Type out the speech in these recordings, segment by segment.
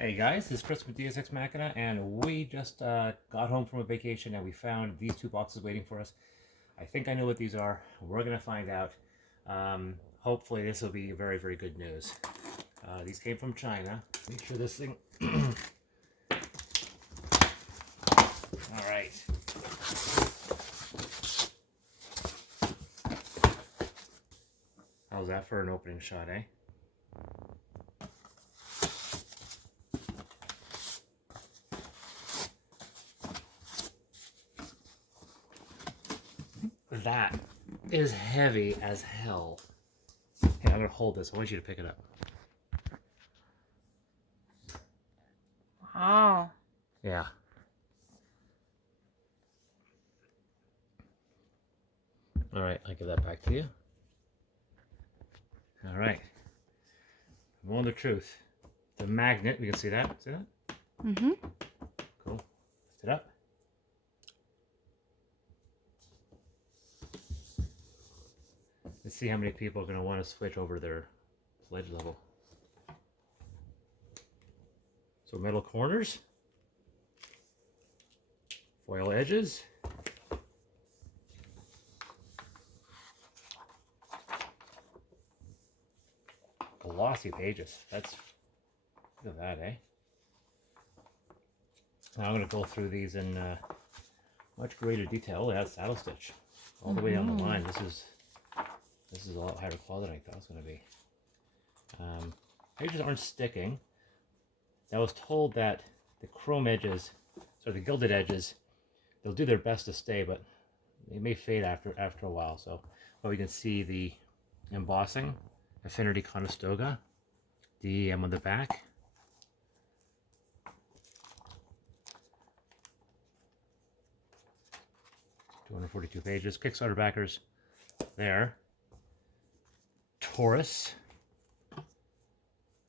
Hey guys, this is Chris with Deus Ex Machina, and we just got home from a vacation and we found these two boxes waiting for us. I think I know what these are. We're going to find out. Hopefully this will be very, very good news. These came from China. Make sure this thing... Alright. How's that for an opening shot, eh? That is heavy as hell. Hey, I'm going to hold this. I want you to pick it up. Wow. Yeah. All right, I'll give that back to you. All right. I'm on the truth. The magnet, we can see that. See that? Mm-hmm. Cool. Lift it up. Let's see how many people are going to want to switch over their pledge level. So metal corners, foil edges, glossy pages. That's, look at that, eh? Now I'm going to go through these in much greater detail. Oh, that's saddle stitch all the way down the line. This is a lot higher quality than I thought it was going to be. Pages aren't sticking. I was told that the chrome edges, so the gilded edges, they'll do their best to stay, but they may fade after a while. So, but we can see the embossing, Affinity Conestoga, DEM on the back. (242 pages). Kickstarter backers there. Taurus.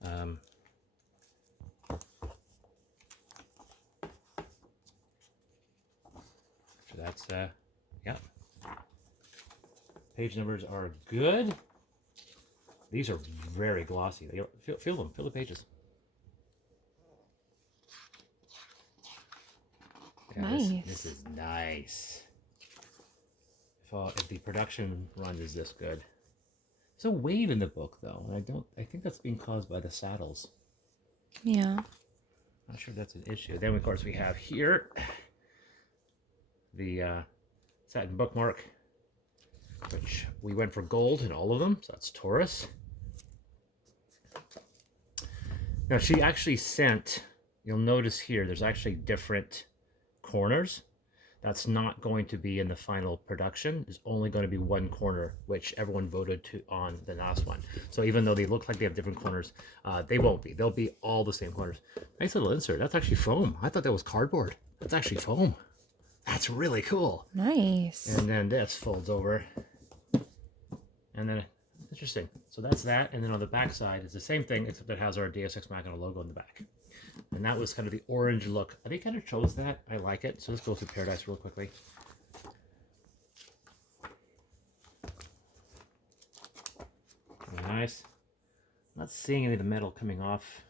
So that's yeah. Page numbers are good. These are very glossy. Feel them. Feel the pages. Yeah, Nice. This is nice. If the production run is this good. There's a wave in the book though, and I think that's being caused by the saddles. Yeah. Not sure that's an issue. Then of course we have here the satin bookmark, which we went for gold in all of them, so that's Taurus. Now she actually sent, you'll notice here, there's actually different corners. That's not going to be in the final production. There's only going to be one corner, which everyone voted on the last one. So even though they look like they have different corners, they won't be. They'll be all the same corners. Nice little insert. That's actually foam. I thought that was cardboard. That's actually foam. That's really cool. Nice. And then this folds over. And then, interesting. So that's that. And then on the back side, it's the same thing, except it has our Deus Ex Machina logo in the back. And that was kind of the orange look. They kind of chose that. I like it. So let's go through Paradise real quickly. Nice. Not seeing any of the metal coming off.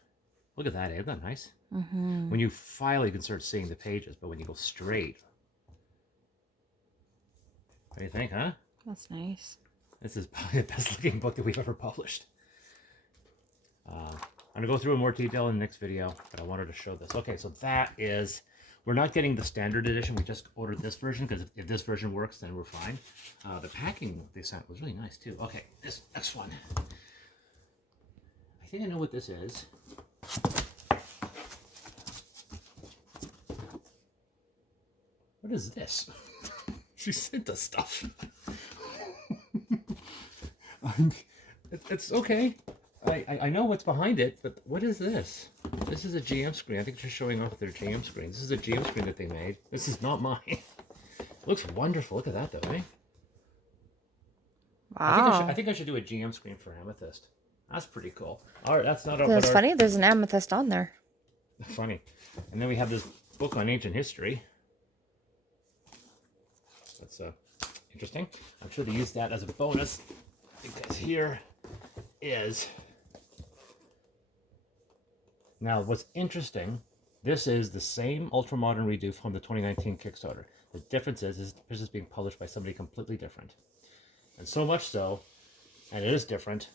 Look at that. Isn't that nice? Mm-hmm. When you file, you can start seeing the pages, but when you go straight. What do you think, huh? That's nice. This is probably the best looking book that we've ever published. I'm going to go through in more detail in the next video, but I wanted to show this. Okay, so that is, we're not getting the standard edition. We just ordered this version because if this version works, then we're fine. The packing they sent was really nice too. Okay, this next one. I think I know what this is. What is this? She sent us stuff. It's okay. I know what's behind it, but what is this? This is a GM screen. I think they're showing off their GM screen. This is a GM screen that they made. This is not mine. Looks wonderful. Look at that, though, eh? Wow. I think I should do a GM screen for Amethyst. That's pretty cool. All right, that's not up. That's funny. There's an amethyst on there. Funny. And then we have this book on ancient history. That's interesting. I'm sure they used that as a bonus because here is Now, what's interesting, this is the same ultra-modern redo from the 2019 Kickstarter. The difference is this is being published by somebody completely different. And so much so, and it is different,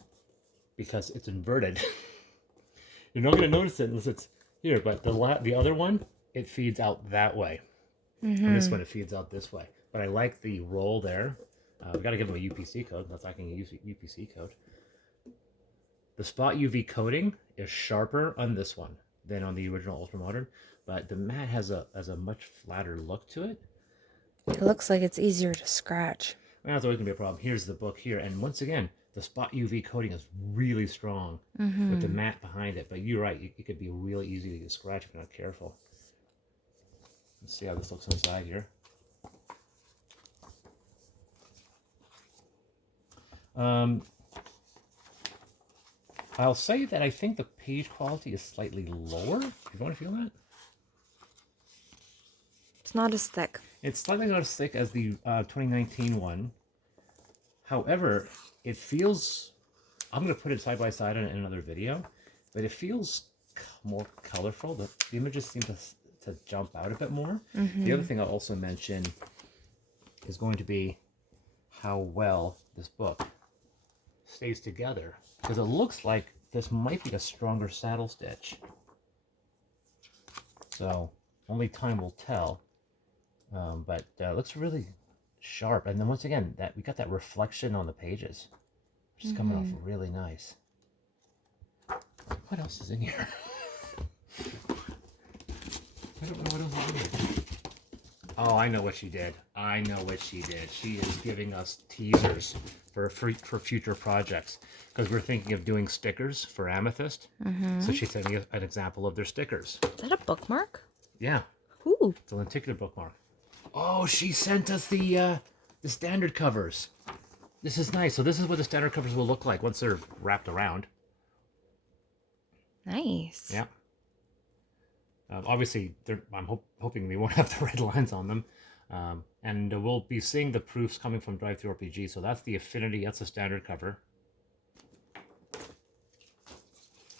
because it's inverted. You're not going to notice it unless it's here, but the other one, it feeds out that way. And this one, it feeds out this way. But I like the roll there. We've got to give them a UPC code. That's I can use a UPC code. The spot UV coating is sharper on this one than on the original Ultramodern, but the mat has a much flatter look to it. It looks like it's easier to scratch. Well, that's always going to be a problem. Here's the book here. And once again, the spot UV coating is really strong with the mat behind it. But you're right, it could be really easy to get scratched if you're not careful. Let's see how this looks inside here. I'll say that I think the page quality is slightly lower. You want to feel that? It's not as thick. It's slightly not as thick as the 2019 one. However, it feels, I'm going to put it side by side in another video, but it feels more colorful. The images seem to jump out a bit more. The other thing I'll also mention is going to be how well this book stays together, because it looks like this might be a stronger saddle stitch. So only time will tell. But it looks really sharp, and then once again, that we got that reflection on the pages, which is coming off really nice. What else is in here? I don't know what else is in here. Oh, I know what she did. I know what she did. She is giving us teasers for future projects, because we're thinking of doing stickers for Amethyst. So she sent me an example of their stickers. Is that a bookmark? Yeah. Ooh. It's a lenticular bookmark. Oh, she sent us the standard covers. This is nice. So this is what the standard covers will look like once they're wrapped around. Nice. Yeah. Obviously, I'm hoping we won't have the red lines on them. And we'll be seeing the proofs coming from Drive-Thru RPG. So that's the Affinity. That's the standard cover.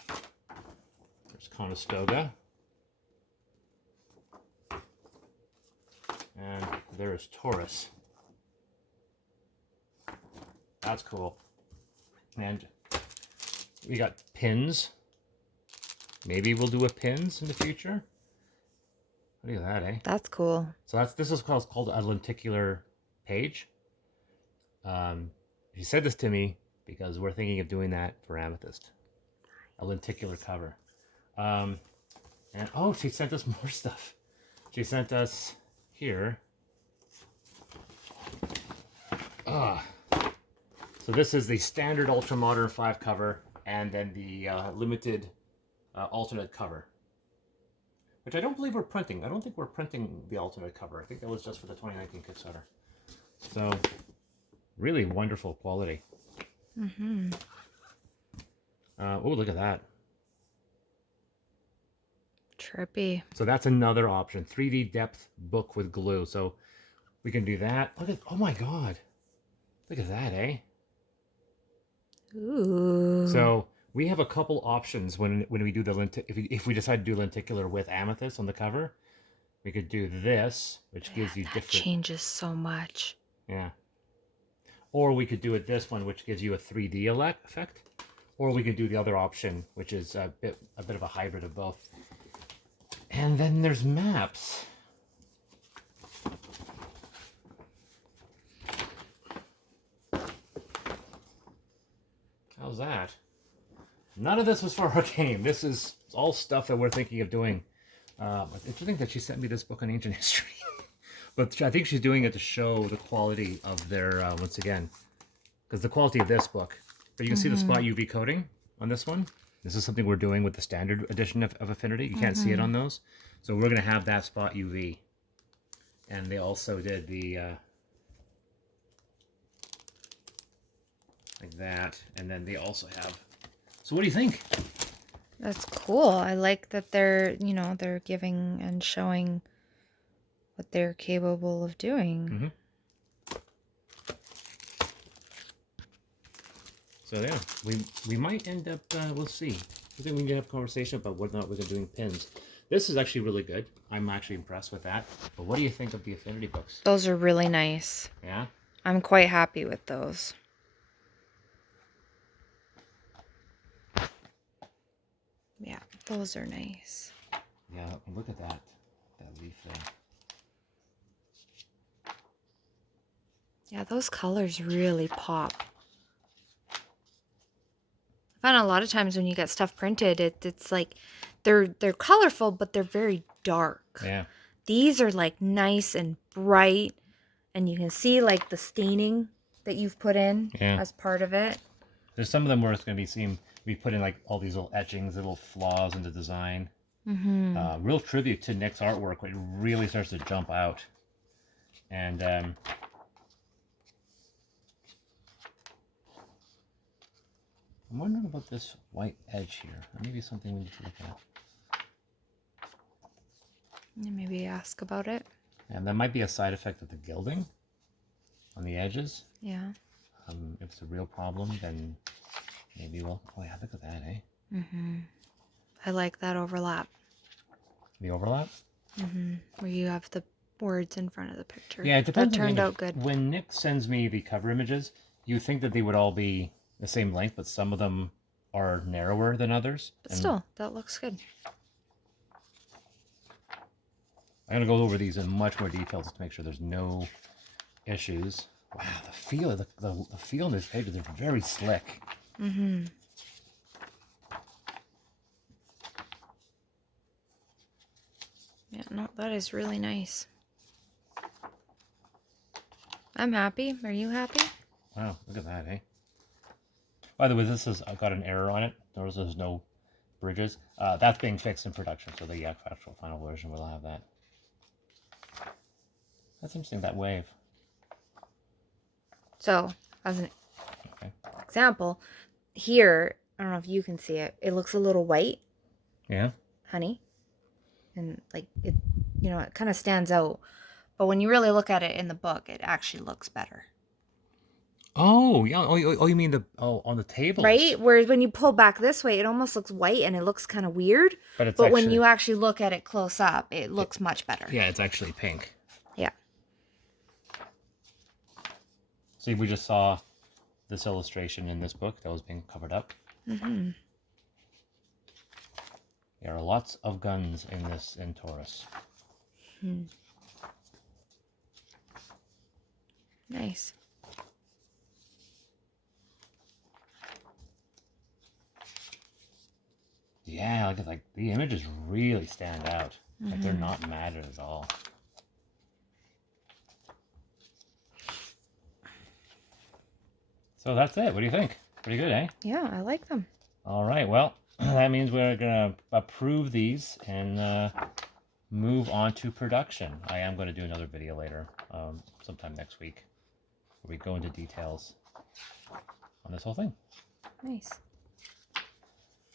There's Conestoga. And there is Taurus. That's cool. And we got pins. Maybe we'll do a pins in the future. Look at that, eh? That's cool. So this is called a lenticular page. She said this to me because we're thinking of doing that for Amethyst. A lenticular cover. And oh, she sent us more stuff. She sent us here. So this is the standard Ultra Modern 5 cover, and then the limited alternate cover, which I don't believe we're printing. I don't think we're printing the alternate cover. I think that was just for the 2019 Kickstarter. So really wonderful quality. Oh, look at that. Trippy. So that's another option. 3D depth book with glue. So we can do that. Look at, oh my God. Look at that, eh? Ooh. So we have a couple options when we do the if we decide to do lenticular with Amethyst on the cover. We could do this, which gives you that different. Changes so much. Yeah. Or we could do it this one, which gives you a 3D effect. Or we could do the other option, which is a bit of a hybrid of both. And then there's maps. How's that? None of this was for our game. This is all stuff that we're thinking of doing. It's interesting that she sent me this book on ancient history. But I think she's doing it to show the quality of their, once again, because the quality of this book. But you can see the spot UV coating on this one. This is something we're doing with the standard edition of Affinity. You can't see it on those. So we're going to have that spot UV. And they also did the, like that. And then they also have, so what do you think? That's cool. I like that they're, they're giving and showing what they're capable of doing. So yeah, we might end up, we'll see. I think we need to have a conversation about whether or not we're doing pins. This is actually really good. I'm actually impressed with that. But what do you think of the Affinity books? Those are really nice. Yeah? I'm quite happy with those. Yeah, those are nice. Yeah, look at that. That leaf there. Yeah, those colors really pop. I find a lot of times when you get stuff printed, it's like they're colorful, but they're very dark. Yeah. These are like nice and bright, and you can see like the staining that you've put in as part of it. There's some of them where it's going to be seen. We put in like all these little etchings, little flaws in the design. Real tribute to Nick's artwork. It really starts to jump out. And I'm wondering about this white edge here. Maybe something we need to look at. Maybe ask about it. And that might be a side effect of the gilding on the edges. Yeah. If it's a real problem, then maybe we'll... Oh yeah, look at that, eh? I like that overlap. The overlap? Where you have the words in front of the picture. Yeah, it depends. That turned out good. When Nick sends me the cover images, you think that they would all be the same length, but some of them are narrower than others. But still, that looks good. I'm going to go over these in much more detail just to make sure there's no issues. Wow, the feel, the feel in these pages are very slick. Yeah, no, that is really nice. I'm happy. Are you happy? Wow, look at that, eh? By the way, this is, I've got an error on it. Notice there's no bridges. That's being fixed in production, so the actual final version will have that. That's interesting, that wave. So, as an example, here, I don't know if you can see it, it looks a little white. Yeah. Honey. And like it, you know, it kind of stands out. But when you really look at it in the book, it actually looks better. Oh, yeah. Oh, you mean on the tables? Right? Whereas when you pull back this way, it almost looks white and it looks kind of weird. But when you actually look at it close up, it looks much better. Yeah, it's actually pink. Yeah. See, we just saw this illustration in this book that was being covered up. There are lots of guns in Taurus. Nice. Yeah, like the images really stand out. Like they're not matted at all. So that's it. What do you think? Pretty good, eh? Yeah, I like them. All right. Well, that means we're gonna approve these and move on to production. I am going to do another video later, sometime next week, where we go into details on this whole thing. Nice.